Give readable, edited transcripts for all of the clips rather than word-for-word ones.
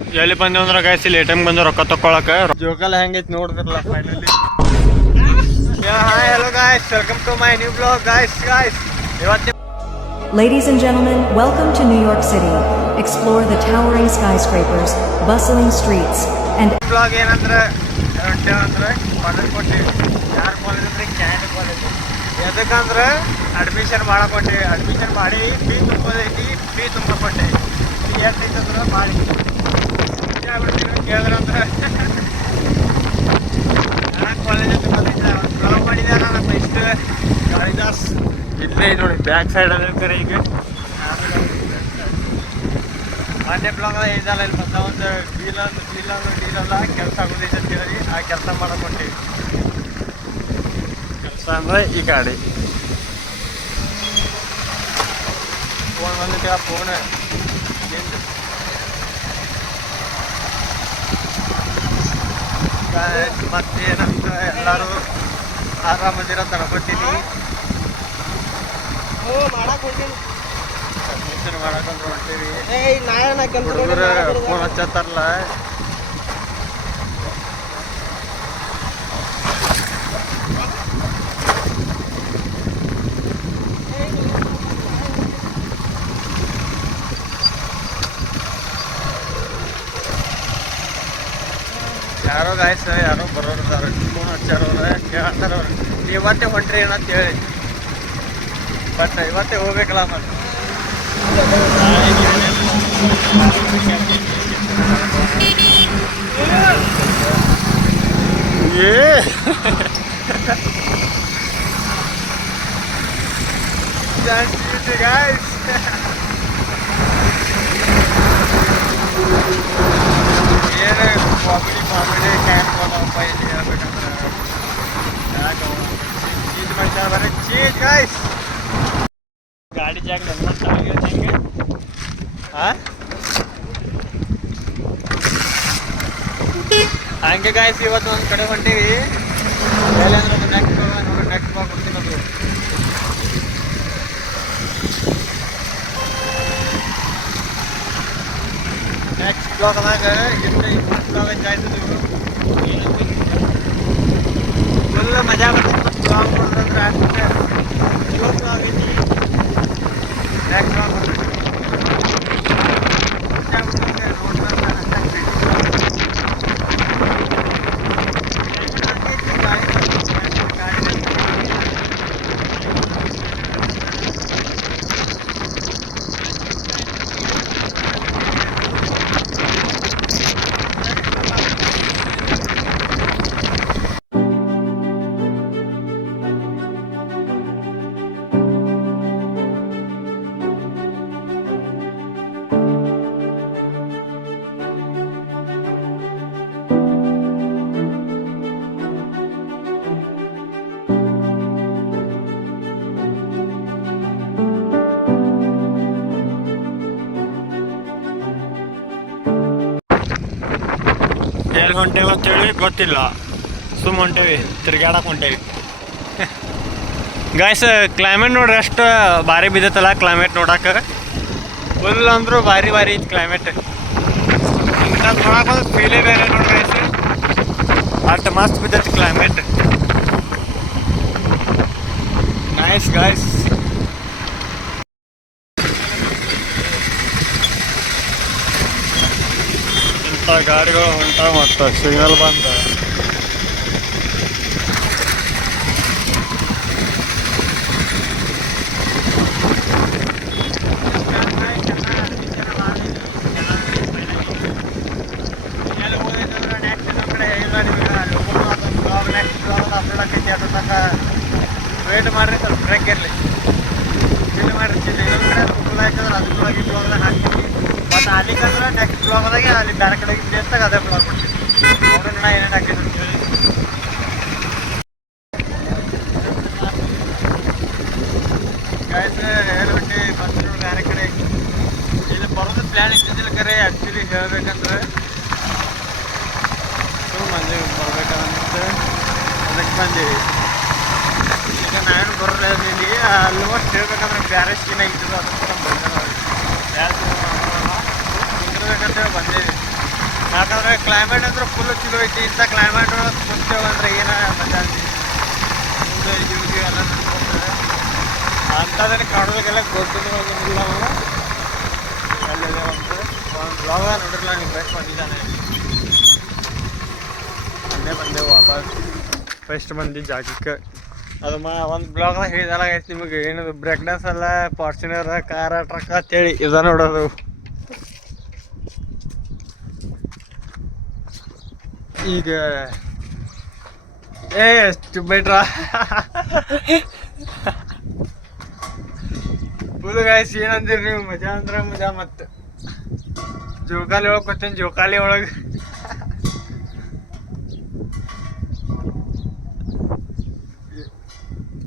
ಎಲ್ಲಿ ಬಂದೇವ್ ಅಂದ್ರೆ ಗಾಯ್ಸ್ ಇಲ್ಲಿ ಎ.ಟಿ.ಎಂ ಬಂದು ರೊಕ್ಕ ತಕ್ಕೊಳಕ ಜೋಕಾಲ ಹೆಂಗೈತಿ ನೋಡಿದ್ರಲ್ಲ finally. Hi hello guys, welcome to my new blog guys. ಇವತ್ತು Ladies and gentlemen, welcome to New York City. Explore the towering skyscrapers, bustling streets, and blog ಏನಂದ್ರೆ ಬಾಗಲಕೋಟೆ ಯಾರು ಕಾಲೇಜ್ ಅಂದ್ರೆ ಕ್ಯಾನ್ ಕಾಲೇಜ್. ಎದಕ್ಕಂದ್ರೆ ಅಡ್ಮಿಷನ್ ಮಾಡಕೊಟ್ಟೆ, ಅಡ್ಮಿಷನ್ ಮಾಡಿ fee ತುಂಬೋದೈತಿ, fee ತುಂಬಿಕೊಟ್ಟೆ. ಎಷ್ಟೈತಂದ್ರೆ ಮಾಡಿ ಕೇಳಿದ್ರಂದ್ರೆ college ಅಂತ ಬಂದಿದ್ದೆ. Blog ಮಾಡಿದಾರ ನಮ್ಮ ಇಷ್ಟ ಕಾಳಿದಾಸ್ ಇಲ್ಲೇ ನೋಡಿ ಬ್ಯಾಕ್ ಸೈಡ್ ಅದೇ ಕರೆ. ಈಗ ಮೊನ್ನೆ ಬ್ಲಾಗ್ ಇದಲ್ಲ, ಇಲ್ಲಿ ಬಂದ ಒಂದು ಡೀಲಲ್ಲ ಕೆಲಸ ಆಗೋದೈತೆ ಅಂತ ಹೇಳಿ ಆ ಕೆಲಸ ಮಾಡಕೊಟ್ಟಿವಿ. ಕೆಲಸ ಅಂದರೆ ಈ ಗಾಡಿ ಫೋನ್ ಬಂದಿದ್ದೆ, ಆ ಫೋನ್ ಮತ್ತೇನಂತ ಎಲ್ಲರೂ ಆರಾಮದಿರ ತಗೊತೀನಿ. ಅಡ್ಮಿಷನ್ ಮಾಡಕೊಂಡ್ರು ಹೊಂಟೀವಿ. ಹುಡುಗರು ಫೋನ್ ಹಚ್ಚತ್ತಾರಲ್ಲ, ಯಾರೋ ಗಾಯ್ಸ್ ಯಾರೋ ಬರೋರು ಫೋನ್ ಹಚ್ಚಾರವ್ರ ಕೇಳ್ತಾರವ್ರು ಇವತ್ತೇ ಹೊಂಟ್ರಿ ಏನಂತ ಹೇಳಿ. ಬಟ್ ಇವತ್ತೇ ಹೋಗ್ಬೇಕಲ್ಲ ಮತ್ತೆ. ಗಾಯ್ಸ್ ಏನು ಕಾಮಿಡಿ ಕ್ಯಾನ್ ಹೋದಪ್ಪ ಇಲ್ಲಿ ಹೇಳ್ಬೇಕಂದ್ರೆ ಚೀಸ್ ಮಾಡ್ತಾರೆ ಬರೀ ಚೀಸ್ ಗಾಯ್ಸ್. ಗಾಡಿ ಜಾಗ ಹೆಂಗೆ ಹಂಗೆ ಗಾಯ್ಸ್. ಇವತ್ತು ಒಂದು ಕಡೆ ಹೊಂಟೀವಿ. ಮೇಲೆ ಅಂದ್ರೆ ಒಂದು ನೆಕ್ಸ್ಟ್ ನೋಡಿ ನೆಕ್ಸ್ಟ್ ಬ್ಲಾಗ್ ಕೊಡ್ತೀನಿ. ಅದು ನೆಕ್ಸ್ಟ್ ಬ್ಲಾಗ್ದಾಗ ಇನ್ನು ಬ್ಲಾಗ್ ಜಾಯ್ತಿದ್ವಿ. ಫುಲ್ ಮಜಾ ಬರ್ತೈತೆ ಬ್ಲಾಗ್ ನೋಡಿದ್ರೆ. ಅಷ್ಟೇ ಇವತ್ತು ಬ್ಲಾಗ್ ಐತಿ, ನೆಕ್ಸ್ಟ್ ಬ್ಲಾಗ್ ಬರ್ತೈತಿ. ಎಲ್ಲಿ ಹೊಂಟೇವಿ ಅಂತೇಳಿ ಗೊತ್ತಿಲ್ಲ, ಸುಮ್ಮ ಹೊಂಟೇವಿ, ತಿರ್ಗಾಡಕ್ಕೆ ಹೊಂಟೇವಿ. ಗಾಯ್ಸ್ ಕ್ಲೈಮೇಟ್ ನೋಡ್ರಿ ಎಷ್ಟು ಭಾರಿ ಬಿದ್ದೈತಲ್ಲ. ಕ್ಲೈಮೇಟ್ ನೋಡಕ್ಕೆ ಫುಲ್ ಅಂದರೂ ಭಾರಿ ಐತಿ ಕ್ಲೈಮೇಟ್. ಇಂಥ ನೋಡಕ್ಕೆ ಒಂದು ಫೀಲೇ ಬೇರೆ ನೋಡಿ ಗಾಯ್ಸ್. ಅಷ್ಟು ಮಸ್ತ್ ಬಿದ್ದೈತಿ ಕ್ಲೈಮೇಟ್. Nice guys. ಇಂಥ ಗಾಡಿಗಳು ಹೊಂಟ ಮತ್ತು ಸಿಗ್ನಲ್ ಬಂದ. ವೇಟ್ ಮಾಡಿರಿ, ಸ್ವಲ್ಪ ಬ್ರೇಕ್ ಇರಲಿ, ಚಿಲ್ಲಿ ಮಾಡಿರಿ. ಚಿಲ್ಲಿ ಇನ್ನೊಂದು ಕಡೆ ಫುಲ್ ಆಯ್ತಂದ್ರೆ ಅದು ಬ್ಲಾಗ್ ಬ್ಲಾಗ್ದಾಗ ಹಾಕ್ತೀವಿ. ಮತ್ತು ಅಲ್ಲಿಗಂದ್ರೆ ನೆಕ್ಸ್ಟ್ ಬ್ಲಾಗ್ದಾಗೆ ಅಲ್ಲಿ ಬೇರೆ ಕಡೆಗೆ ದೇಶದಾಗ ಅದೇ ಬ್ಲಾಗ್ ಕೊಡ್ತೀವಿ. ನೋಡೋಣ ಏನೇನು ಹಾಕಿದ್ರು ಅಂತೇಳಿ. ಗಾಯ್ಸ್ ಹೇಳ್ಬಿಟ್ಟು ಬಂದರು ಬೇರೆ ಕಡೆ. ಇಲ್ಲಿ ಬರೋದು ಪ್ಲ್ಯಾನ್ ಇದ್ದಿದ್ದಿಲ್ಲ ಕರೆ. ಆ್ಯಕ್ಚುಲಿ ಹೇಳ್ಬೇಕಂದ್ರೆ ಬಂದೀವಿ ಬರ್ಬೇಕಂತ ಅದಕ್ಕೆ ಬಂದೀವಿ. ಈಗ ನಾನು ಬರೋಲ್ಲ ಇಲ್ಲಿ ಆಲ್ಮೋಸ್ಟ್ ಹೇಳ್ಬೇಕಂದ್ರೆ ಬೇರೆ ಸೀನ್ ಆಗಿದ್ದು ಅದಕ್ಕೆ ಬಂದ. ಬೇರೆ ಕುಂದಿರ್ಬೇಕಂತೇಳಿ ಬಂದೇವಿ. ಯಾಕಂದ್ರೆ ಕ್ಲೈಮೇಟ್ ಅಂದ್ರೆ ಫುಲ್ ಚಲೋ ಐತಿ. ಇಂಥ ಕ್ಲೈಮೇಟ್ ಒಳಗೆ ಕುಂತೇವೆ ಅಂದ್ರೆ ಏನ ಮಜಾ ಅಂತೀವಿ. ಮುಂದೆ ಗಿಡ ಎಲ್ಲ ನೋಡ್ಕೊಂಡ್ರೆ ಅಂಥದನ್ನ ಕಾಣೋದಕ್ಕೆಲ್ಲ ಗೊತ್ತಿಲ್ಲ ಅಲ್ಲಿದೆ ಒಂದು ಬ್ಲಾಗ ನೋಡಿರಲ್ಲ ನೀವು ಬೆಸ್ಟ್ ಬಂದಿದ್ದಾನೆ. ಅಲ್ಲೇ ಬಂದೆವು ವಾಪಸ್ ಫಸ್ಟ್ ಮಂದಿ ಜಾಗಕ್ಕೆ. ಅದು ಒಂದು ಬ್ಲಾಗ್ದಾಗ ಹೇಳಿದಲ್ಲ ಐತಿ ನಿಮಗೆ, ಏನದು ಬ್ರೇಕ್ ಡ್ಯಾನ್ಸ್ ಅಲ್ಲ, ಫಾರ್ಚುನರ್, ಕಾರ, ಟ್ರಕ್ ಅಂತೇಳಿ ಇದ ನೋಡೋದು. ಈಗ ಎಷ್ಟು ಬೇಟ್ರಾ ಫುಲ್ ಗಾಯ್ಸ್ ಏನಂತೀರಿ ನೀವು? ಮಜಾ ಅಂದ್ರೆ ಮಜಾ. ಮತ್ತು ಜೋಕಾಲಿ ಒಳಗೆ ಕೊತ್ತೇನೆ, ಜೋಕಾಲಿ ಒಳಗೆ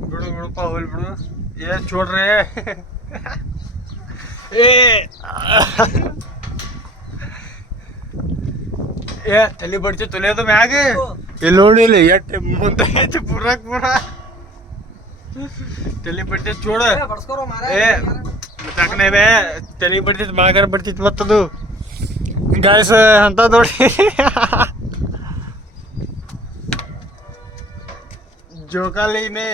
ಬಿಡು ಬಿಡುಪ್ಪ ಹೋಲ್ ಬಿಡು. ಚೋಡ್ರಿ ತಲೆ ಬಡ್ತಿ ತೊಲೆಯೋದು ಮ್ಯಾಗ ಇಲ್ಲಿ ನೋಡಿಲ್ಲ ಎಟ್ಟು ಮುಂದೆ ಐತಿ ಪೂರಕ್ ಪೂರ ತಲೆ ಬಡ್ತಿ ಚೋಡ. ಮತ್ತಾಕನೇ ತಲೆ ಬಡ್ತಿತ್ತು ಮ್ಯಾಗಾರ ಬಡ್ತಿತ್ತು ಮತ್ತದು ಗಾಯ್ಸ್ ಅಂತ ನೋಡಿ. ಜೋಕಾಲಿನೇ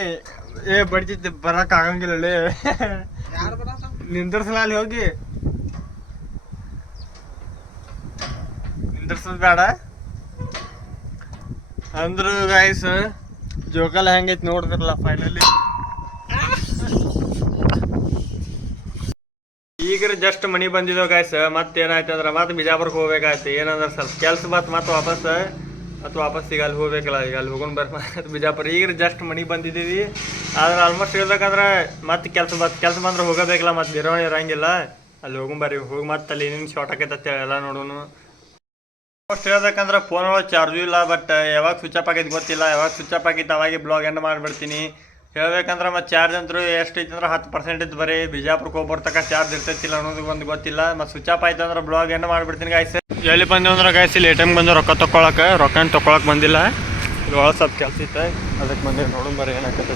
ಬಡ್ತಿತ್ತು ಬರಕ್ ಆಗಂಗಿಲ್ಲ. ನಿಂದ್ರಸಲ ಅಲ್ಲಿ ಹೋಗಿ ನಿಂದ್ರಸದ್ ಬೇಡ ಅಂದ್ರು ಗಾಯ್ಸ್. ಜೋಕಾಲಿ ಹೆಂಗೈತಿ ನೋಡಿದ್ರಲ್ಲ ಫೈನಲಿ. ಈಗ ಜಸ್ಟ್ ಮನಿ ಬಂದಿದ್ದೋ ಗಾಯ್ಸ್. ಮತ್ತೇನಾಯ್ತು ಅಂದ್ರೆ ಮತ್ತೆ ಬಿಜಾಪುರಕ್ಕೆ ಹೋಗ್ಬೇಕಾಯ್ತು. ಏನಂದ್ರೆ ಸ್ವಲ್ಪ ಕೆಲ್ಸ ಮತ್ತೆ ವಾಪಸ್ ಈಗ ಅಲ್ಲಿ ಹೋಗ್ಬೇಕಲ್ಲ. ಈಗ ಅಲ್ಲಿ ಹೋಗೋಣ ಬರ್ರಿ ಬಿಜಾಪುರ. ಈಗ ಜಸ್ಟ್ ಮನಿಗೆ ಬಂದಿದ್ದೀವಿ. ಆದ್ರೆ ಆಲ್ಮೋಸ್ಟ್ ಹೇಳ್ಬೇಕಂದ್ರೆ ಮತ್ತೆ ಕೆಲಸ ಬಂದ್ರೆ ಹೋಗಬೇಕಲ್ಲ, ಮತ್ತೆ ನಿರ್ವಹಣೆ ಇರಂಗಿಲ್ಲ. ಅಲ್ಲಿ ಹೋಗಿ ಮತ್ತೆ ಅಲ್ಲಿ ಏನೇನು ಶಾರ್ಟ್ ಆಕೈತೆ ಎಲ್ಲ ನೋಡೋಣ. ಆಲ್ಮೋಸ್ಟ್ ಹೇಳ್ಬೇಕಂದ್ರೆ ಫೋನ್ ಒಳಗೆ ಚಾರ್ಜು ಇಲ್ಲ. ಬಟ್ ಯಾವಾಗ ಸ್ವಿಚ್ ಆಫ್ ಆಗೈತೆ ಗೊತ್ತಿಲ್ಲ. ಯಾವಾಗ ಸ್ವಿಚ್ ಆಫ್ ಆಗಿತ್ತು ಅವಾಗೆ ಬ್ಲಾಗ್ ಎಂಡ್ ಮಾಡಿಬಿಡ್ತೀನಿ. ಹೇಳ್ಬೇಕಂದ್ರೆ ಮತ್ತು ಚಾರ್ಜ್ ಅಂತೂ ಎಷ್ಟೈತೆ ಅಂದ್ರೆ 10% ಇತ್ತು. ಬರೀ ಬಿಜಾಪುರಕ್ಕೆ ಹೋಗ್ಬರ್ತಕ್ಕ ಚಾರ್ಜ್ ಇರ್ತೈತಿಲ್ಲ ಅನ್ನೋದು ಒಂದು ಗೊತ್ತಿಲ್ಲ. ಮತ್ತು ಸ್ವಿಚ್ ಆಫ್ ಆಯ್ತು ಅಂದ್ರೆ ಬ್ಲಾಗ್ ಎಂಡ್ ಮಾಡಿಬಿಡ್ತೀನಿ ಗಾಯ್ಸ್. ಎಲ್ಲಿ ಬಂದೇವು ಅಂದ್ರೆ ಗಾಯ್ಸ್ ಇಲ್ಲಿ ATM ಬಂದು ರೊಕ್ಕ ತೊಗೊಳಕ್ಕೆ ಬಂದಿಲ್ಲ. ಇಲ್ಲಿ ಒಳಗೆ ಸ್ವಲ್ಪ ಕೆಲಸ ಇತ್ತು, ಅದಕ್ಕೆ ಬಂದೇವು. ನೋಡೋಣ ಬರ್ರಿ ಏನಾಗ್ತೈತೆ.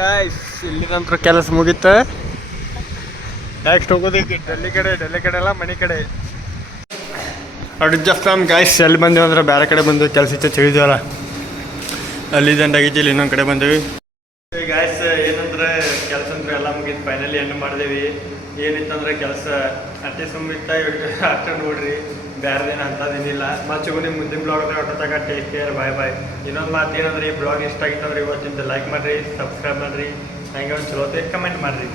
ಗಾಯ್ಸ್ ಇಲ್ಲಿ ನಂತರ ಕೆಲಸ ಮುಗೀತು. ನೆಕ್ಸ್ಟ್ ಹೋಗೋದಕ್ಕೆ ಡೆಲ್ಲಿ ಕಡೆ ಎಲ್ಲ ಮನೆ ಕಡೆ. ಜಸ್ಟ್ ನಮ್ಮ ಗಾಯ್ಸ್ ಎಲ್ಲಿ ಬಂದೇವು ಅಂದ್ರೆ ಬೇರೆ ಕಡೆ ಬಂದು ಕೆಲಸ ಇತ್ತು ತಿಳಿದವಲ್ಲ, ಅಲ್ಲಿ ದಂಡಾಗಿತ್ತು. ಇಲ್ಲಿ ಇನ್ನೊಂದು ಕಡೆ ಬಂದೇವಿ ಗಾಯ್ಸ್. ಏನಂದ್ರೆ ಕೆಲಸ ಅಂದ್ರೆ ಎಲ್ಲ ಮುಗಿತು, ಫೈನಲಿ ಎಂಡ್ ಮಾಡಿದೇವಿ. ಏನಿತ್ತಂದ್ರೆ ಕೆಲಸ ಅಷ್ಟೇ ಸುಮ್ಮಿತ್ತ ಅಷ್ಟೇ ನೋಡ್ರಿ, ಬೇರೆದೇನು ಅಂಥದ್ದೇನಿಲ್ಲ. ಮತ್ತೆ ನಿಮ್ಮ ಮುಂದಿನ ಬ್ಲಾಗ್ ಹೊಟ್ಟತಾಗ ಟೇಕ್ ಕೇರ್, ಬಾಯ್. ಇನ್ನೊಂದು ಮಾತು ಏನಂದ್ರೆ ಈ ಬ್ಲಾಗ್ ಇಷ್ಟ ಆಗಿತ್ತಂದ್ರೆ ಇವತ್ತಿಂದ ಲೈಕ್ ಮಾಡಿರಿ, ಸಬ್ಸ್ಕ್ರೈಬ್ ಮಾಡಿರಿ, ಹಂಗೆ ಒಂದು ಚಲೋ ಕಮೆಂಟ್ ಮಾಡಿರಿ.